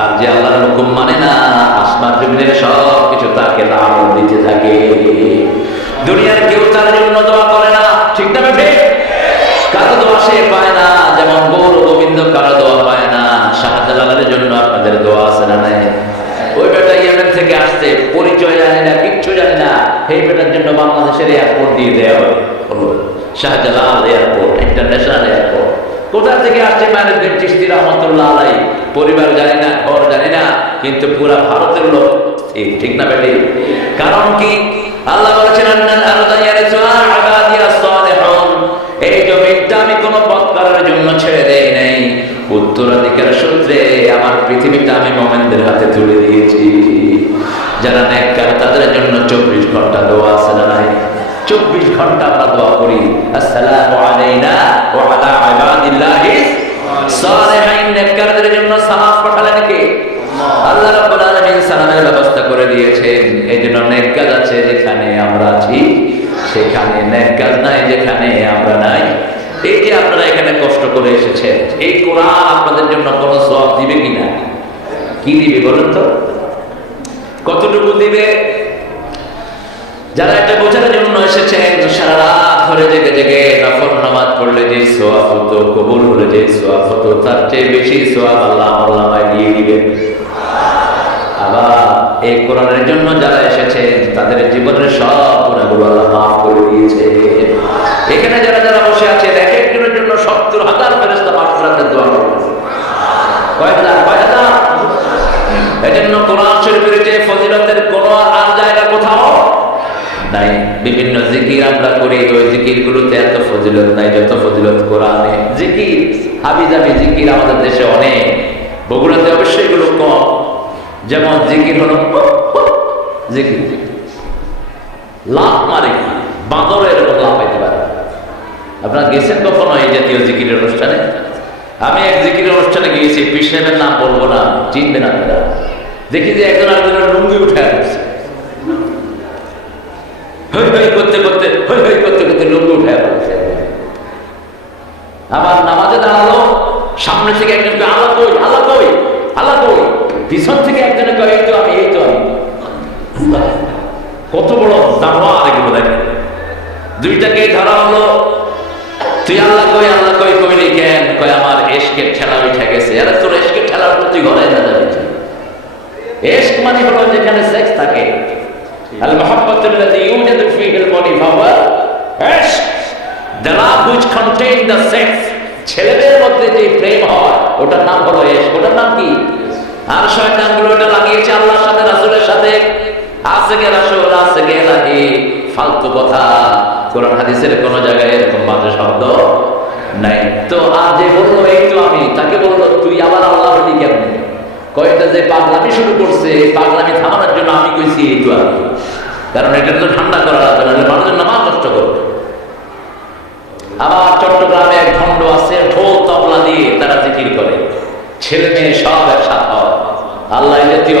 আর যে আল্লাহর হুকুম মানে না আসমান জমিনের সব কিছু তাকে লাভ দিতে থাকে। দুনিয়ার কেউ তার জন্য দোয়া করে না, ঠিক না বেঠে? কারও দোয়া সে পায় না, যেমন গৌর গোবিন্দ কারও দোয়া পায় না। শাহজালালের জন্য আপনাদের দোয়া আছে না নাই? ওই বেটা ইয়েমেন থেকে আসছে, পরিচয় জানে না, কিচ্ছু জানে না। এই বেটার জন্য বাংলাদেশের এয়ারপোর্ট দিয়ে দেওয়া হলো শাহজালাল এয়ারপোর্ট ইন্টারন্যাশনাল এয়ারপোর্ট কোথা থেকে আসছে ম্যানেজমেন্ট চিস্তি রহমতুল্লাহ আলাই পরিবার জানি না, ঘর জানি না, কিন্তু পুরা ভারতের লোক ঠিক না বেটি? কারণ কি? আল্লাহ বলেছেন আমি হাতে তুলে দিয়েছি। যারা তাদের জন্য চব্বিশ ঘণ্টা দোয়া নাই? চব্বিশ ঘণ্টা আমরা দোয়া করি। আসসালামু আলাইনা ওয়া আলা দিয়েছেন। এই জন্য নেক কাজ আছে যেখানে আমরা আছি, সেখানে নেক কাজ নাই যেখানে আমরা নাই। এই যে আপনারা এখানে কষ্ট করে এসেছেন, এই কোরআন আপনাদের জন্য কোনো সব দিবে কিনা? কি দিবে বলুন তো? কতটুকু দিবে? যারা এটা বোঝার জন্য এসেছেন, সারা রাত ধরে জেগে জেগে নফল নামাজ পড়লে যে সোয়াব হতো, কবুল হলে যে সোয়াব হতো, তার চেয়ে বেশি সোয়াব আল্লাহ আল্লামায় দিয়ে দিবেন আবার এই কোরআনের জন্য যারা এসেছেন তাদের জীবনের সব গুণাগুলো আল্লাহ মাফ করে দিয়েছে। এখানে যারা যারা বসে আছেন এক একজনের জন্য সত্তর হাজার ফেরেস্তা মাফ করাতে দোয়া করবেন কয় হাজার? কয় হাজার? এজন্য কোরআন শরীফের যে ফজিলতের কোন আর জায়গা কোথাও নাই। বিভিন্ন জিকির আমরা করি, ওই জিকির এত ফজিলত নাই, যত ফজিলত কোরআনে। জিকির, হাবি জাবি জিকির আমাদের দেশে অনেক। বগুড়াতে অবশ্যই কম। যেমন জিকির হলো জিকির। জিকির লাভ মারে বাঁদরে এরকম লাভ পাইতে পারে। আপনারা গেছেন কখনো এই জাতীয় জিকিরের অনুষ্ঠানে? আমি এক জিকির অনুষ্ঠানে গিয়েছি পিসেমের নাম বলব না, চিনবেন আপনারা। দেখি যে একজন আরেকজনের লুঙ্গি উঠে আসছে হই হই করতে করতে হই হই করতে করতে লুঙ্গি উঠে আসছে আবার নামাজে দাঁড়াল, সামনে থেকে একজনকে, আল্লাহ কই আল্লাহ কই আল্লাহ কই? পিছন থেকে একজনে এই তো আমি, এই তো আমি। কত বড় দানোয়ার এগুলো দেখেন। দুইটাকে ধরা হলো। তুই আল্লাহ কই আল্লাহ কই কইলি কেন? কই আমার এশকের ঠেলা উঠে গেছে। আরে তোর এশকের ঠেলা উঠলে তুই ঘরে না যাবি। এশক মানে হলো যেখানে সেক্স থাকে। আল মুহাব্বাতুল্লাযী ইউজাদু ফীহি আল মানি ফাওয়া Ishq the love which contain the sex ছেলেদের মধ্যে যে প্রেম হয় ওটার নাম হলো এশক ওটার নাম কি? আর শয়তানগুলো ওটা লাগিয়েছে আল্লাহর গে রাসূল গে ফালতু কথা। কোরআন হাদিসের কোন জায়গায় এরকম বাজে শব্দ নাই। তো আমি, তাকে বলল, তুই আবার যে পাগলামি শুরু করছে পাগলামি থামানোর জন্য আমি কইছি, এই তো আমি। কারণ এটা তো ঠান্ডা করা লাগবে না মানুষের নামা কষ্ট করবে। আবার চট্টগ্রামে এক খণ্ড আছে, ঢোল তবলা দিয়ে তারা জিকির করে। ছেলে মেয়ে সব একসাথে হয়। আল্লাহ জাতীয়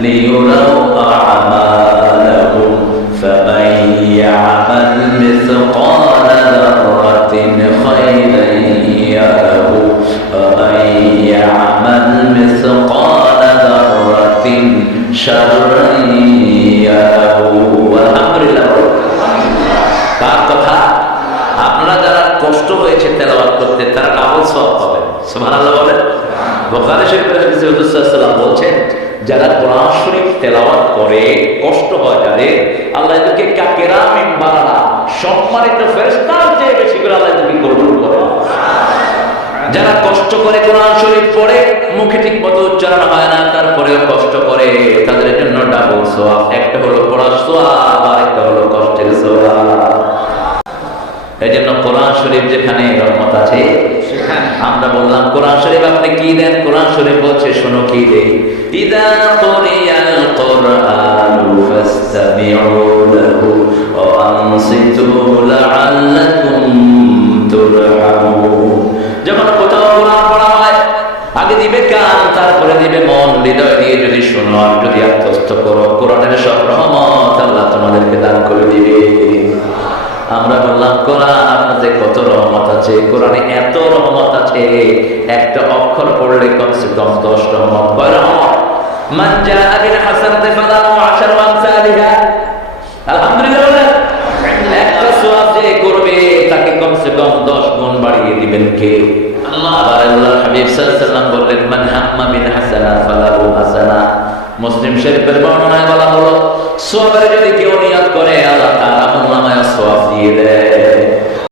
ليروا أعمالهم فمن يعمل مثقال ذرة خيرا يره ومن يعمل مثقال ذرة شرا يره والحمد لله কার কথা আপনারা যারা কষ্ট হয়েছে তেলাওয়াত করতে তারা ডাবল সব পাবেন সুবহানাল্লাহ বলেন বুখারী শরীফের বলছেন, যারা কোরআন শরীফ তেলাওয়াত করে, কষ্ট হয় যাদের আল্লাহ এদেরকে কাকেরামিন বানানা সম্মানিত ফেরেশতার চেয়ে বেশি করে আল্লাহ এদেরকে কবুল করে। যারা কষ্ট করে কোরআন শরীফ পড়ে, মুখে ঠিক মতো উচ্চারণ হয় না, তারপরেও কষ্ট করে, তাদের জন্য ডাবল সোয়াব একটা হলো পড়ার সোয়াব আর একটা হলো কষ্টের সোয়াব এই জন্য কোরআন শরীফ যেখানে রহমত আছে আমরা বললাম, কোরআন শরীফ আপনি কি দেন? কোরআন শরীফ বলছে, শোনো কি যখন কোথাও কোরআন পড়া হয়, আগে দিবে কান, তারপরে দিবে মন, হৃদয় দিয়ে যদি শোনো আর যদি আত্মস্থ করো, কোরআনের সব রহমত আল্লাহ তোমাদেরকে দান করে দিবে। আমরা বললাম, কোরআন যে কত রহমত আছে, কোরআনে এত রহমত আছে। একটা অক্ষর পড়লে কমসে কম দশ রহমত। কয় রহমত? জাআ বিল হাসানাতি ফালাহু আশারু আমসালিহা। আলহামদুলিল্লাহ। একটা সওয়াব যে করবে, তাকে কমসে কম 10 গুণ বাড়িয়ে দিবেন কে আল্লাহ। আল্লাহ হাবিব সাল্লাল্লাহু আলাইহি বললেন, মান হাম্মা বিল হাসানা ফালাহু হাসানা। মুসলিম শরীফের বর্ণনায় বলা হলো, সোয়াবের যদি কেউ নিয়াত করে, আল্লাহ তার আমল নামায় সোয়াব দিয়ে দেয়।